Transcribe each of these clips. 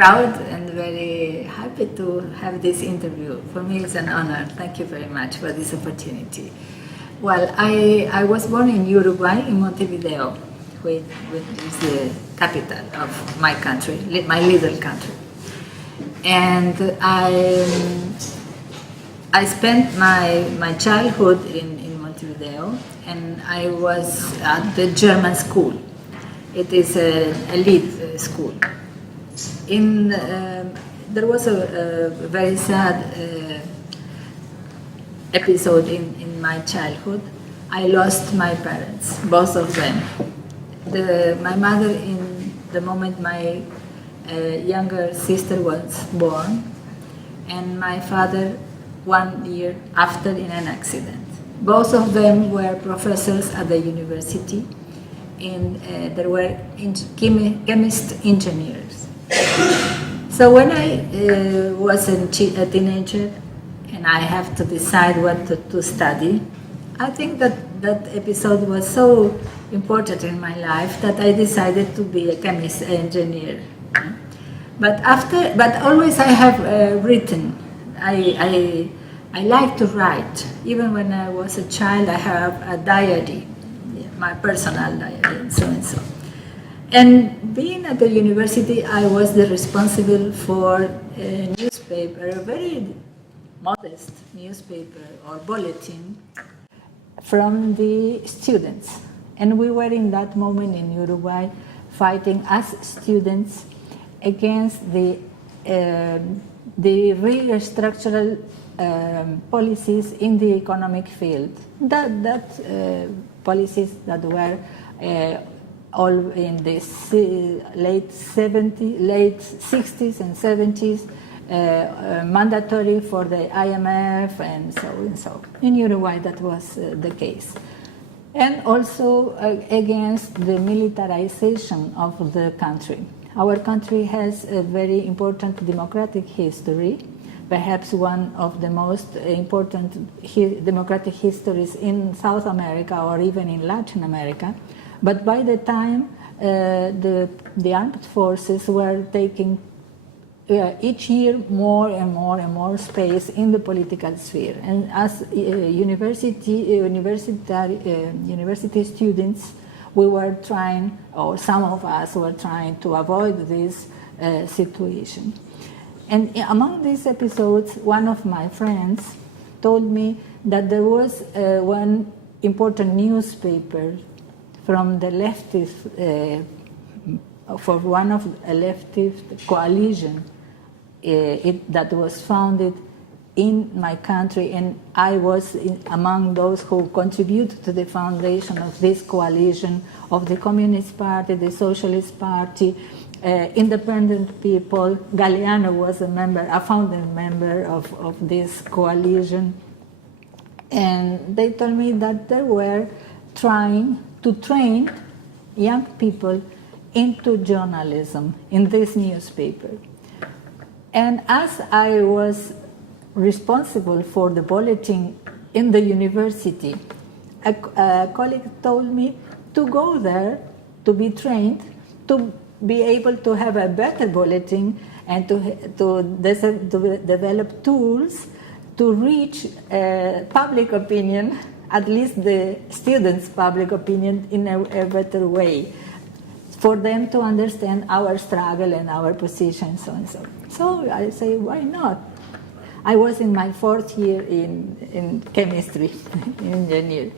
proud and very happy to have this interview. For me, it's an honor. Thank you very much for this opportunity. Well, I was born in Uruguay, in Montevideo, which is the capital of my country, my little country. And I spent my childhood in Montevideo, and I was at the German school. It is an elite school. There was a very sad episode in my childhood. I lost my parents, both of them. My mother, in the moment my younger sister was born, and my father 1 year after in an accident. Both of them were professors at the university, and they were chemist engineers. So when I was a teenager and I have to decide what to study, I think that episode was so important in my life that I decided to be a chemist engineer. But always I have written. I like to write. Even when I was a child, I have a diary, my personal diary, and so and so. And being at the university, I was the responsible for a newspaper, a very modest newspaper or bulletin from the students. And we were in that moment in Uruguay fighting as students against the real structural policies in the economic field. Policies that were all in the late 60s and 70s, mandatory for the IMF and so. In Uruguay, that was the case. And also against the militarization of the country. Our country has a very important democratic history, perhaps one of the most important democratic histories in South America or even in Latin America. But by the time the armed forces were taking each year more and more space in the political sphere, and as university students, we were trying, or some of us were trying to avoid this situation. And among these episodes, one of my friends told me that there was one important newspaper from the leftist, for one of a leftist coalition that was founded in my country, and I was among those who contributed to the foundation of this coalition of the Communist Party, the Socialist Party, independent people. Galeano was a founding member of this coalition, and they told me that they were trying to train young people into journalism in this newspaper. And as I was responsible for the bulletin in the university, a colleague told me to go there to be trained, to be able to have a better bulletin and to develop tools to reach public opinion, at least the students' public opinion, in a better way, for them to understand our struggle and our position, so and so. So I say, why not? I was in my 4th year in chemistry, engineer.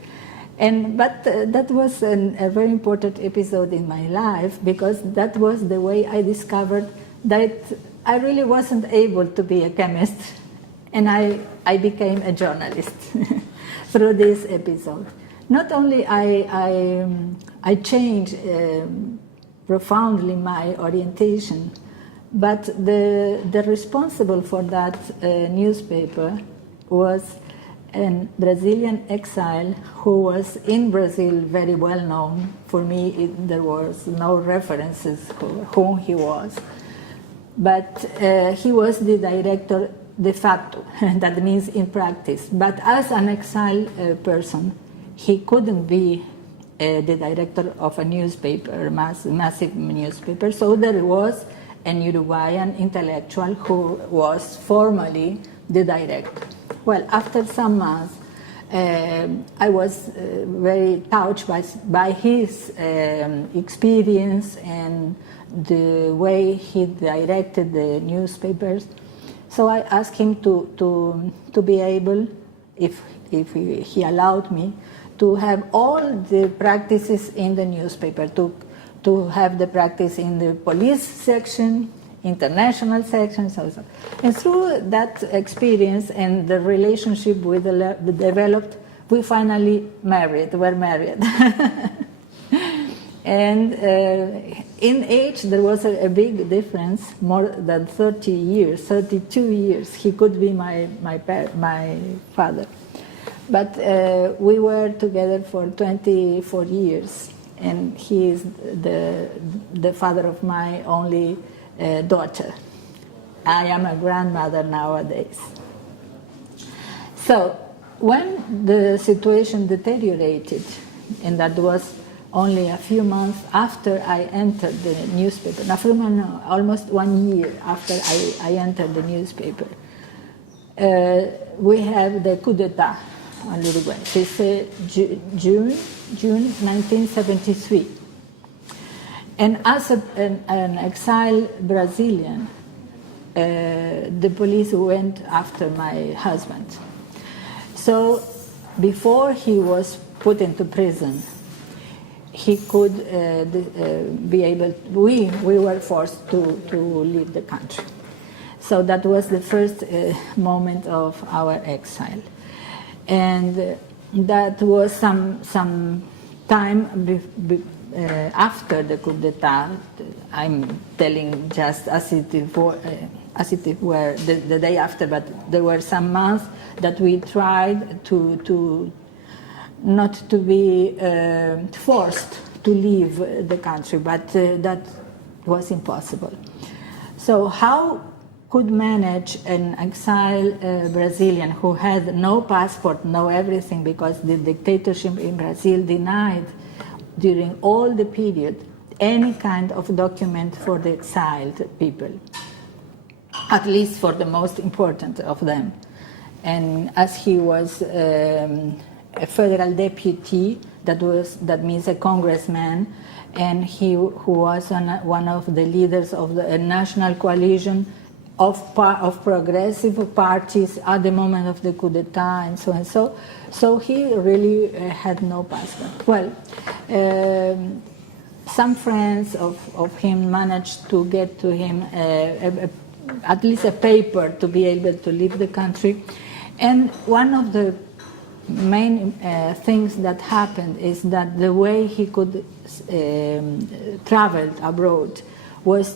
But that was a very important episode in my life, because that was the way I discovered that I really wasn't able to be a chemist, and I became a journalist through this episode. Not only I changed profoundly my orientation, but the responsible for that newspaper was a Brazilian exile who was in Brazil very well known. For me, there was no references who he was. But he was the director de facto, that means in practice. But as an exiled person, he couldn't be the director of a newspaper, massive newspaper. So there was an Uruguayan intellectual who was formerly the director. Well, after some months, I was very touched by his experience and the way he directed the newspapers. So I asked him to be able, if he allowed me, to have all the practices in the newspaper, to have the practice in the police section, international section, so. And through that experience and the relationship we developed, we finally were married. And in age, there was a big difference, more than 30 years, 32 years. He could be my father. But we were together for 24 years, and he is the father of my only daughter. I am a grandmother nowadays. So when the situation deteriorated, and that was only a few months after I entered the newspaper, almost 1 year after I entered the newspaper, we have the coup d'etat in Uruguay. This is June 1973. And as an exiled Brazilian, the police went after my husband. So before he was put into prison, he could be able, we were forced to leave the country. So that was the first moment of our exile. And that was some time after the coup d'etat. I'm telling just as it were the day after, but there were some months that we tried to not to be forced to leave the country, but that was impossible. So how could manage an exiled Brazilian who had no passport, no everything, because the dictatorship in Brazil denied during all the period any kind of document for the exiled people, at least for the most important of them. And as he was a federal deputy, that means a congressman, and who was one of the leaders of the national coalition of progressive parties at the moment of the coup d'etat, and so and so. So he really had no passport. Well, some friends of him managed to get to him at least a paper to be able to leave the country. And one of the main things that happened is that the way he could travel abroad was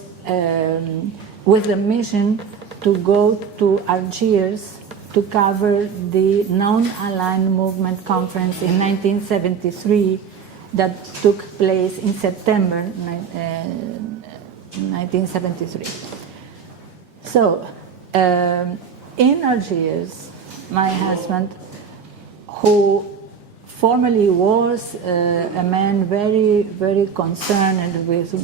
with the mission to go to Algiers to cover the Non-Aligned Movement Conference in 1973 that took place in September 1973. So in Algiers, my husband, who formerly was a man very, very concerned and with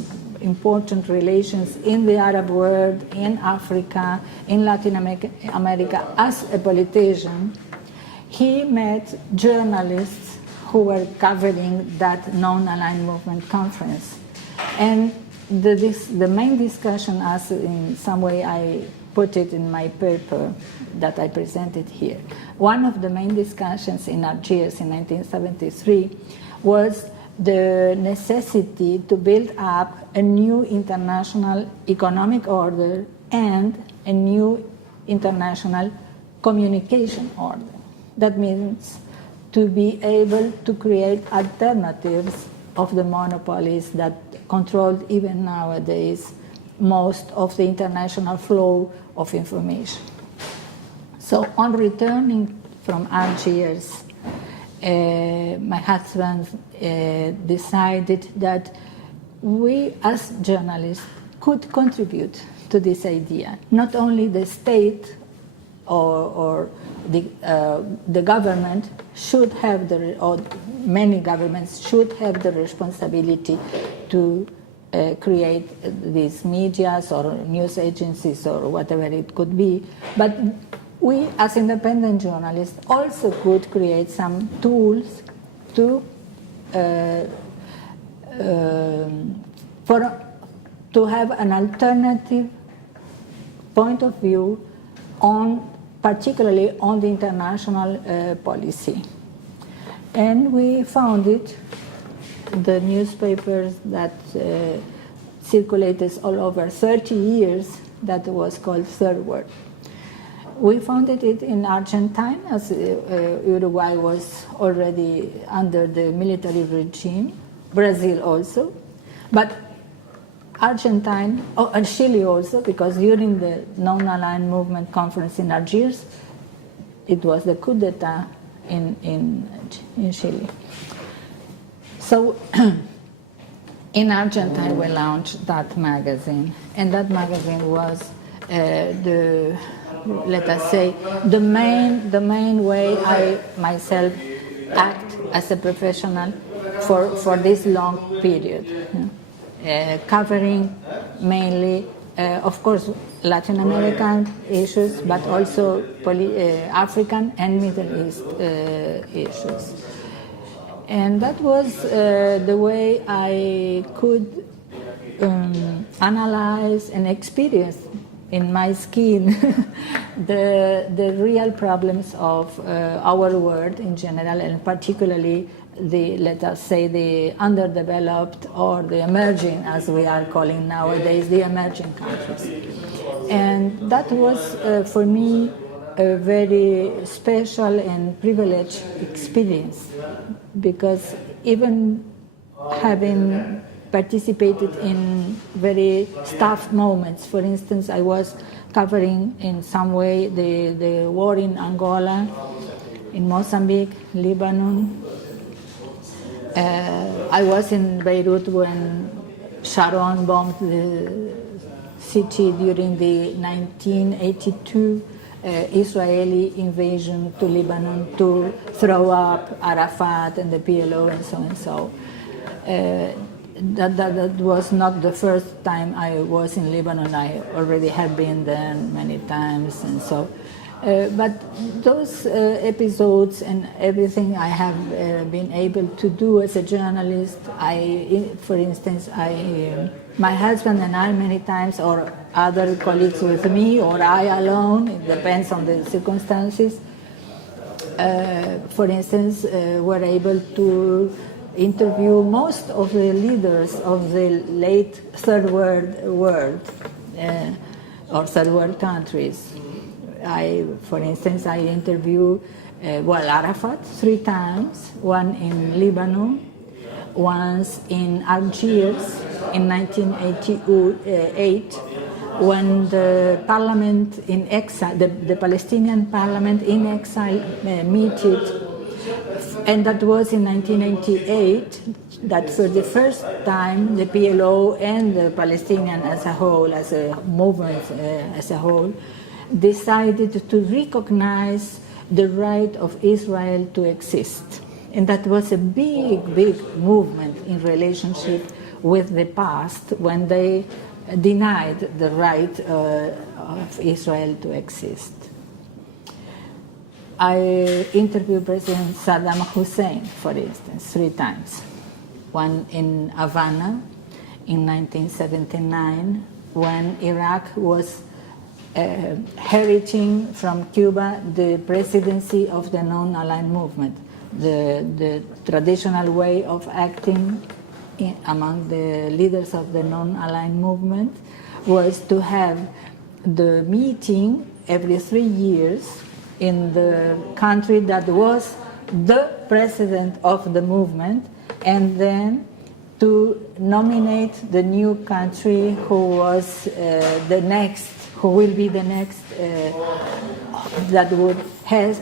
important relations in the Arab world, in Africa, in Latin America, as a politician, he met journalists who were covering that Non-Aligned Movement Conference. And the main discussion, as in some way I put it in my paper that I presented here, one of the main discussions in Algiers in 1973 was the necessity to build up a new international economic order and a new international communication order. That means to be able to create alternatives of the monopolies that controlled even nowadays most of the international flow of information. So on returning from Algiers, my husband decided that we as journalists could contribute to this idea. Not only the state or the government should have or many governments should have the responsibility to create these medias or news agencies or whatever it could be. But we, as independent journalists, also could create some tools to have an alternative point of view on, particularly on the international policy. And we founded the newspapers that circulated all over 30 years that was called Third World. We founded it in Argentine, as Uruguay was already under the military regime, Brazil also, but Argentine, and Chile also, because during the Non-Aligned Movement Conference in Algiers, it was the coup d'etat in Chile. So in Argentine we launched that magazine, and that magazine was let us say, the main way I myself act as a professional for this long period, covering mainly, of course, Latin American issues, but also African and Middle East issues. And that was the way I could analyze and experience in my skin the real problems of our world in general, and particularly let us say, the underdeveloped or the emerging, as we are calling nowadays, the emerging countries. And that was, for me, a very special and privileged experience, because even having participated in very tough moments, for instance, I was covering in some way the war in Angola, in Mozambique, Lebanon. I was in Beirut when Sharon bombed the city during the 1982 Israeli invasion to Lebanon to throw up Arafat and the PLO and so and so. That was not the first time I was in Lebanon. I already had been there many times, and so. But those episodes and everything I have been able to do as a journalist, for instance, my husband and I many times, or other colleagues with me, or I alone, it depends on the circumstances, for instance, were able to interview most of the leaders of the late Third World or Third World countries. For instance, I interviewed Arafat 3 times, one in Lebanon, once in Algiers in 1988, when the parliament in exile, the Palestinian parliament in exile met. And that was in 1998, that for the first time the PLO and the Palestinian as a whole, as a movement as a whole, decided to recognize the right of Israel to exist. And that was a big movement in relationship with the past, when they denied the right of Israel to exist. I interviewed President Saddam Hussein, for instance, 3 times. One in Havana in 1979, when Iraq was inheriting from Cuba the presidency of the Non-Aligned Movement. The traditional way of acting among the leaders of the Non-Aligned Movement was to have the meeting every 3 years in the country that was the president of the movement, and then to nominate the new country who was who will be the next that would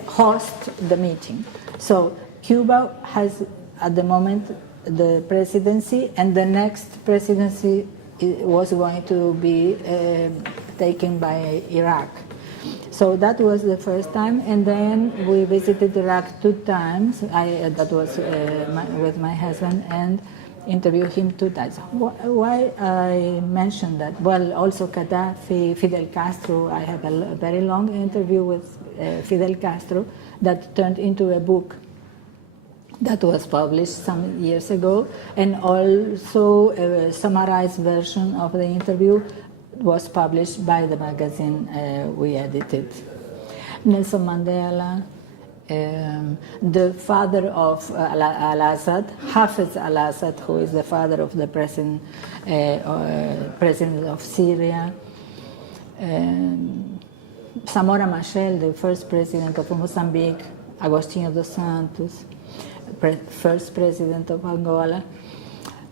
host the meeting. So Cuba has at the moment the presidency, and the next presidency was going to be taken by Iraq. So that was the first time, and then we visited Iraq 2 times. That was with my husband, and interviewed him 2 times. Why I mentioned that? Well, also Gaddafi, Fidel Castro. I had a very long interview with Fidel Castro that turned into a book that was published some years ago, and also a summarized version of the interview was published by the magazine we edited. Nelson Mandela, the father of Al-Assad, Hafez al-Assad, who is the father of the president of Syria, Samora Machel, the first president of Mozambique, Agostinho dos Santos, first president of Angola.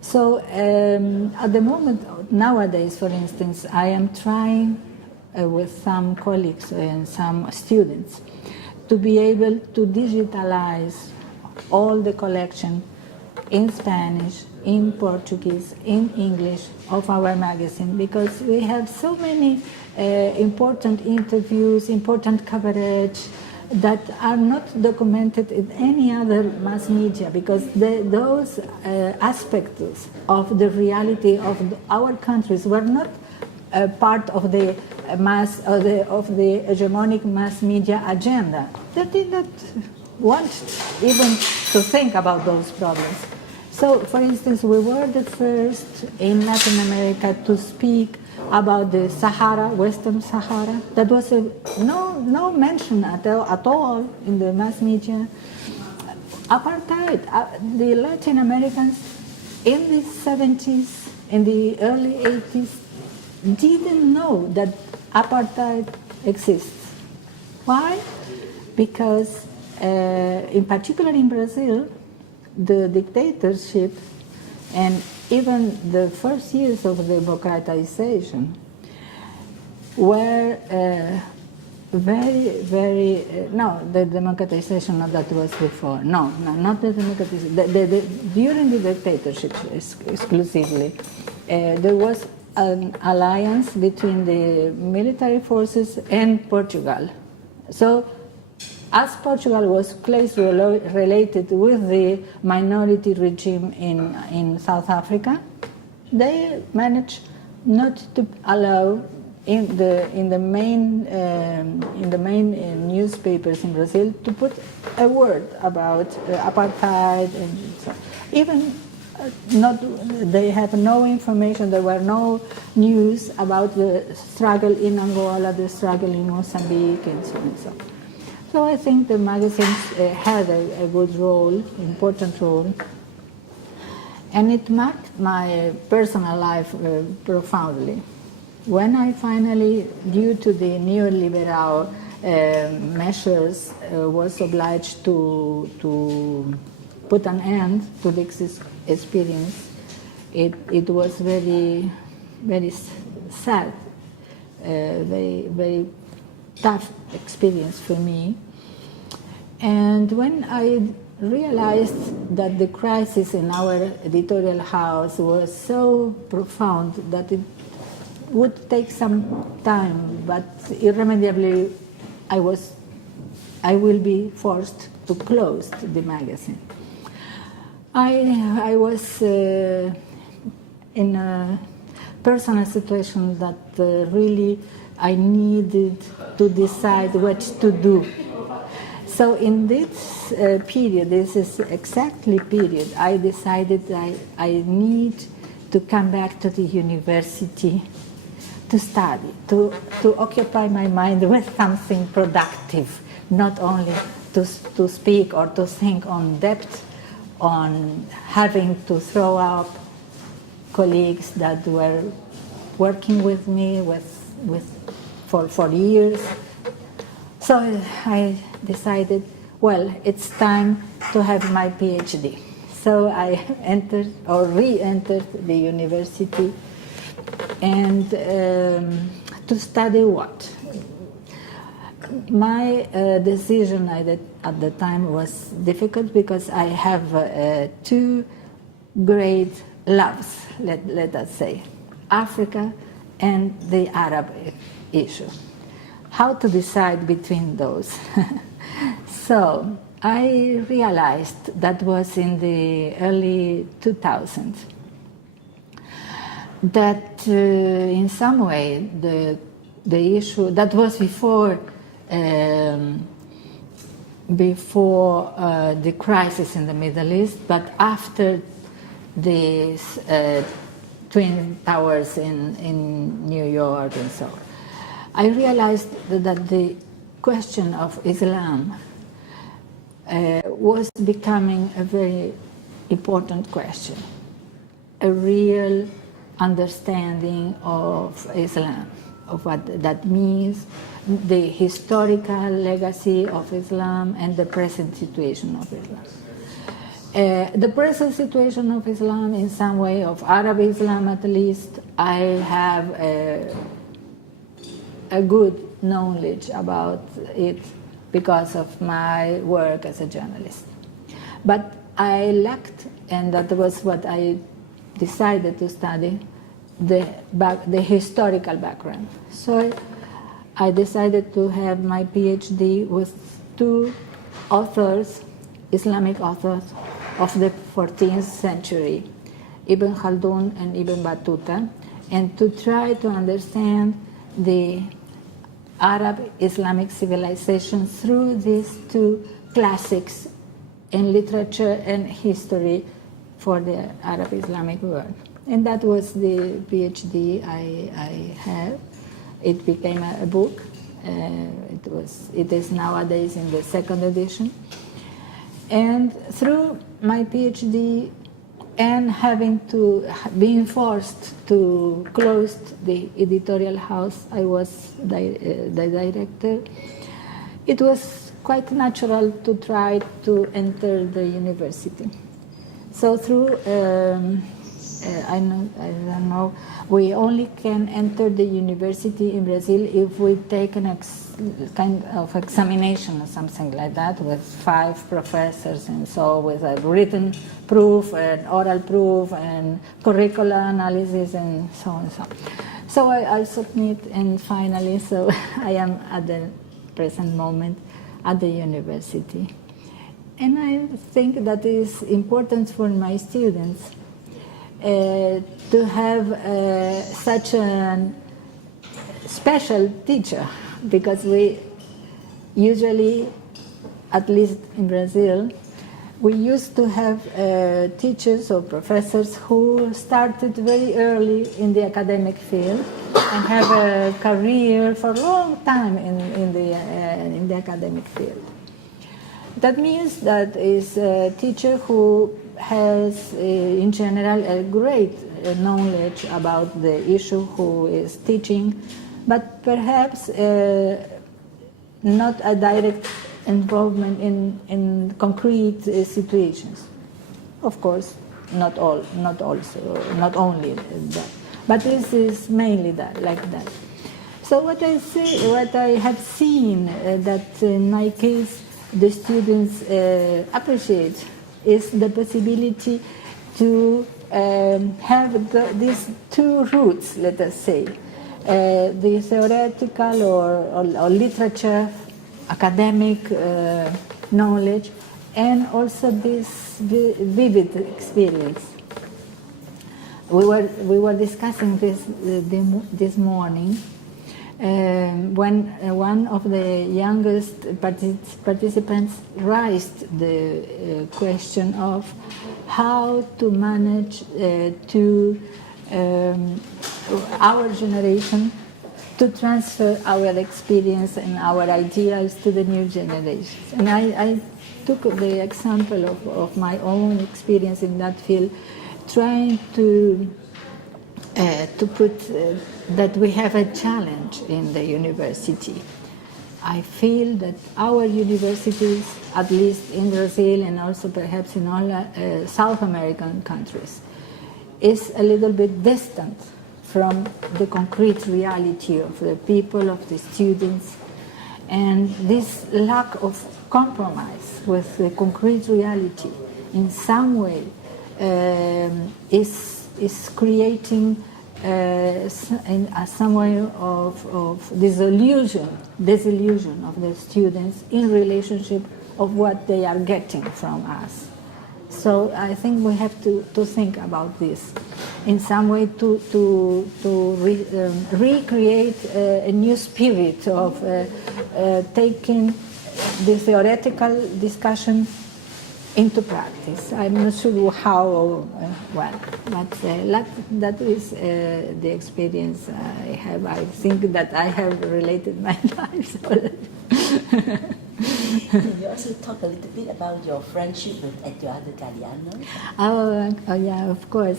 So at the moment, nowadays, for instance, I am trying with some colleagues and some students to be able to digitalize all the collection in Spanish, in Portuguese, in English of our magazine, because we have so many important interviews, important coverage that are not documented in any other mass media, because those aspects of the reality of our countries were not part of the of the hegemonic mass media agenda. They did not want even to think about those problems. So, for instance, we were the first in Latin America to speak about the Sahara, Western Sahara. That was no mention at all in the mass media. Apartheid. The Latin Americans in the 70s, in the early 80s, didn't know that apartheid exists. Why? Because, in particular in Brazil, the dictatorship and even the first years of democratization were the democratization that was before. No, not the democratization. During the dictatorship exclusively, there was an alliance between the military forces and Portugal. So, as Portugal was closely related with the minority regime in South Africa, they managed not to allow in the main newspapers in Brazil to put a word about apartheid, and so even they have no information. There were no news about the struggle in Angola, the struggle in Mozambique, and so on and so on. So I think the magazines had a good role, important role, and it marked my personal life profoundly. When I finally, due to the neoliberal measures, was obliged to put an end to this experience, it was very, very sad, very tough experience for me. And when I realized that the crisis in our editorial house was so profound that it would take some time, but irremediably I will be forced to close the magazine. I was in a personal situation that really I needed to decide what to do. So in this period, this is exactly period, I decided I need to come back to the university to study, to occupy my mind with something productive, not only to speak or to think on depth, on having to throw up colleagues that were working with me for years. So I decided, well, it's time to have my PhD. So I re-entered the university, and to study what? My decision at the time was difficult because I have two great loves, let us say, Africa and the Arab issue. How to decide between those? So I realized, that was in the early 2000s, that in some way the issue that was before the crisis in the Middle East, but after the Twin Towers in New York and so on, I realized that the question of Islam was becoming a very important question, a real understanding of Islam, of what that means, the historical legacy of Islam and the present situation of Islam. The present situation of Islam, in some way, of Arab Islam at least, I have a good knowledge about it because of my work as a journalist. But I lacked, and that was what I decided to study, the historical background. So I decided to have my PhD with two authors, Islamic authors of the 14th century, Ibn Khaldun and Ibn Battuta, and to try to understand the Arab Islamic civilization through these two classics in literature and history for the Arab Islamic world. And that was the PhD I had. It became a book. It is nowadays in the second edition. And through my PhD and having to being forced to close the editorial house, I was the director. It was quite natural to try to enter the university. So through I don't know, we only can enter the university in Brazil if we take kind of examination or something like that with 5 professors and so, with a written proof and oral proof and curricular analysis and so on and so on. So I submit, and finally, so I am at the present moment at the university. And I think that is important for my students to have such a special teacher, because we usually, at least in Brazil, we used to have teachers or professors who started very early in the academic field and have a career for a long time in the academic field. That means that is a teacher who has, in general, a great knowledge about the issue who is teaching, but perhaps not a direct involvement in concrete situations. Of course, not only that, but this is mainly that, like that. So what I have seen that in my case the students appreciate is the possibility to have these two roots, let us say, the theoretical or literature, academic knowledge, and also this vivid experience. We were discussing this morning when one of the youngest participants raised the question of how to manage our generation to transfer our experience and our ideas to the new generations. And I took the example of my own experience in that field, trying to put that we have a challenge in the university. I feel that our universities, at least in Brazil and also perhaps in all South American countries, is a little bit distant from the concrete reality of the people, of the students, and this lack of compromise with the concrete reality in some way is creating some way of disillusion of the students in relationship of what they are getting from us. So I think we have to think about this in some way to recreate a new spirit of taking the theoretical discussion into practice. I'm not sure how well, but that is the experience I have. I think that I have related my life already. Can you also talk a little bit about your friendship with Eduardo Galeano? Oh yeah, of course.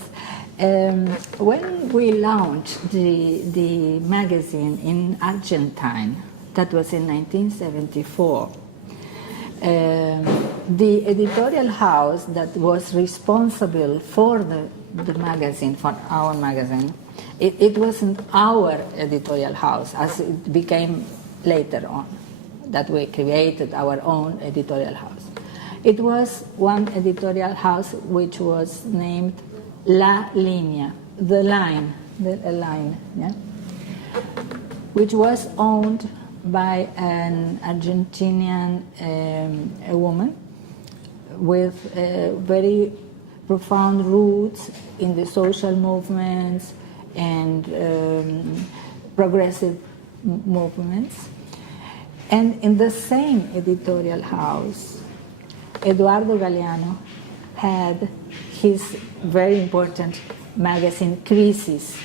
When we launched the magazine in Argentine, that was in 1974, the editorial house that was responsible for the magazine, for our magazine, it wasn't our editorial house, as it became later on, that we created our own editorial house. It was one editorial house which was named La Línea, the line, yeah? Which was owned by an Argentinian a woman with very profound roots in the social movements and progressive movements. And in the same editorial house, Eduardo Galeano had his very important magazine, Crisis.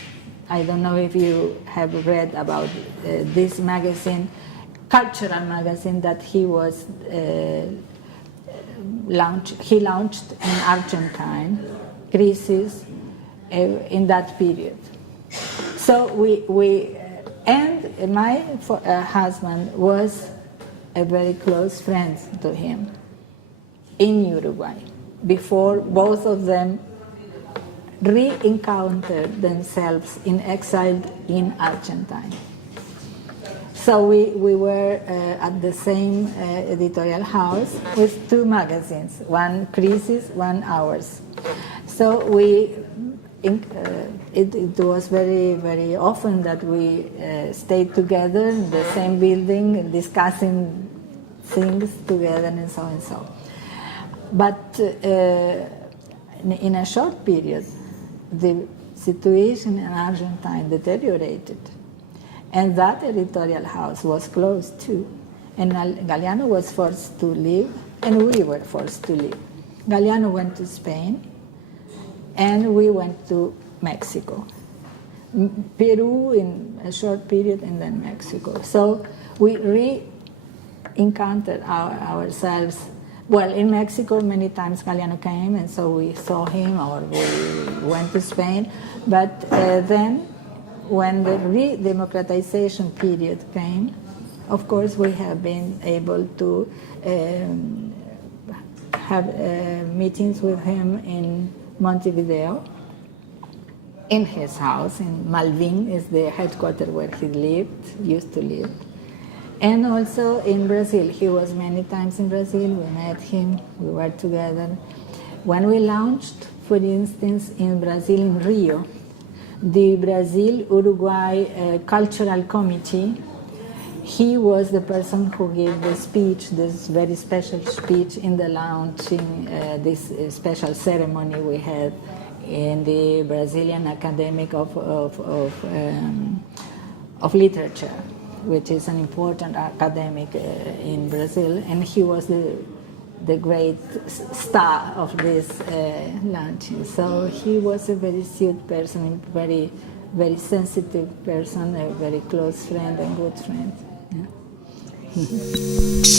I don't know if you have read about this magazine, cultural magazine that he was launched in Argentine, Crisis, in that period. So and my husband was a very close friend to him in Uruguay, before both of them re-encountered themselves in exile in Argentine. So we were at the same editorial house with two magazines, one Crisis, one Ours. So it was very, very often that we stayed together in the same building, discussing things together and so and so. But in a short period, the situation in Argentine deteriorated, and that editorial house was closed too. And Galeano was forced to leave, and we were forced to leave. Galeano went to Spain, and we went to Mexico. Peru in a short period, and then Mexico. So we re-encountered ourselves. Well, in Mexico, many times Galeano came, and so we saw him, or we went to Spain. But then, when the re-democratization period came, of course, we have been able to have meetings with him in Montevideo, in his house, in Malvin is the headquarters where he used to live. And also in Brazil. He was many times in Brazil. We met him. We were together. When we launched, for instance, in Brazil, in Rio, the Brazil-Uruguay Cultural Committee, he was the person who gave the speech, this very special speech in the launching, this special ceremony we had in the Brazilian Academy of Literature, which is an important academic in Brazil, and he was the great star of this launching. So he was a very sweet person, very, very sensitive person, a very close friend and good friend. Yeah.